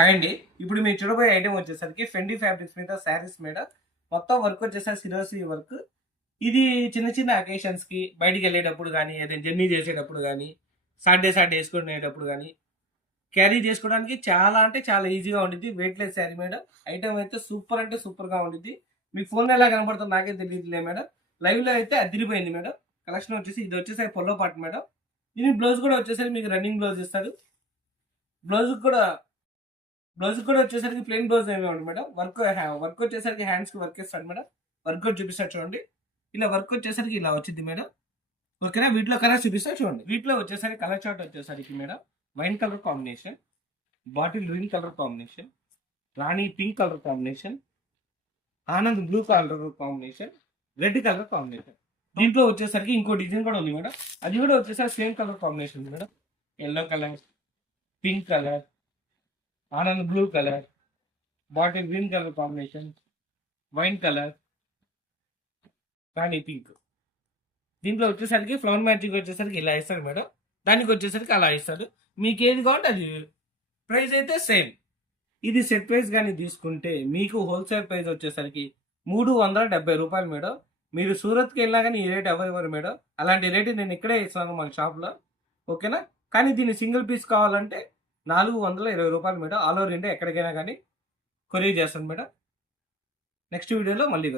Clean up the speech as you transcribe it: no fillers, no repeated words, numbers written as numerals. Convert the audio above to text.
Hi అండి. ఇప్పుడు మీరు చూడబోయే ఐటమ్ వచ్చేసరికి ఫెండీ ఫ్యాబ్రిక్స్ మీద శారీస్ మీద మొత్తం వర్క్ వచ్చేసరికి సిరోసి వర్క్. ఇది చిన్న చిన్న అకేషన్స్ కి బయటికి వెళ్ళేటప్పుడు కానీ, ఏదైనా జర్నీ చేసేటప్పుడు కానీ, సాటర్డే వేసుకునేటప్పుడు కానీ, క్యారీ చేసుకోవడానికి చాలా అంటే చాలా ఈజీగా ఉంటుంది. Weightless sari madam. ఐటమ్ అయితే సూపర్ అంటే సూపర్ గా ఉంటుంది. మీకు ఫోన్ ఎలా కనబడుతుంది నాకే తెలియట్లేదు మేడం. లైవ్ లో అయితే అదిరిపోయింది మేడం. కలెక్షన్ వచ్చేసి ఇది వచ్చేసరికి పొల్లో పాటు మేడం. దీని బ్లౌజ్ కూడా వచ్చేసరికి మీకు రన్నింగ్ బ్లౌజ్ ఇస్తారు. బ్లౌజ్ కూడా వచ్చేసరికి ప్లెయిన్ బ్లౌజ్ ఏమి ఉంది మేడం. వర్క్ వచ్చేసరికి హ్యాండ్స్ కి వర్క్ ఇస్తాడు మేడం. వర్క్ కూడా చూపిస్తాడు చూడండి. ఇలా వర్క్ వచ్చేసరికి ఇలా వచ్చింది మేడం. ఓకేనా. వీటిలో కలర్ చూపిస్తా చూడండి. వీటిలో వచ్చేసరికి కలర్ చార్ట్ వచ్చేసరికి madam wine colour combination, bottle green colour combination, rani pink colour combination, Anand blue colour combination, red colour combination. దీంట్లో వచ్చేసరికి ఇంకో డిజైన్ కూడా ఉంది మేడం. అది కూడా వచ్చేసరికి same colour combination madam. Yellow colour, pink colour, Anand blue colour, bottle green colour combination, wine colour, rani pink. దీంట్లో వచ్చేసరికి ఫ్లవర్ మ్యాచింగ్ వచ్చేసరికి ఇలా ఇస్తాడు మేడం. దానికి వచ్చేసరికి అలా ఇస్తాడు. మీకు ఏది కావాలంటే అది. ప్రైస్ అయితే సేమ్. ఇది సెట్ ప్రైస్ కానీ తీసుకుంటే మీకు హోల్సేల్ ప్రైస్ వచ్చేసరికి 370 రూపాయలు మేడం. మీరు సూరత్కి వెళ్ళినా కానీ ఈ రేట్ ఎవరు మేడం. అలాంటి రేటు నేను ఇక్కడే ఇస్తాను మన షాప్లో. ఓకేనా. కానీ దీన్ని సింగిల్ పీస్ కావాలంటే 420 రూపాయలు మేడం. ఆల్ ఓవర్ ఇండియా ఎక్కడికైనా కానీ కొరియర్ చేస్తాను మేడం. నెక్స్ట్ వీడియోలో మళ్ళీ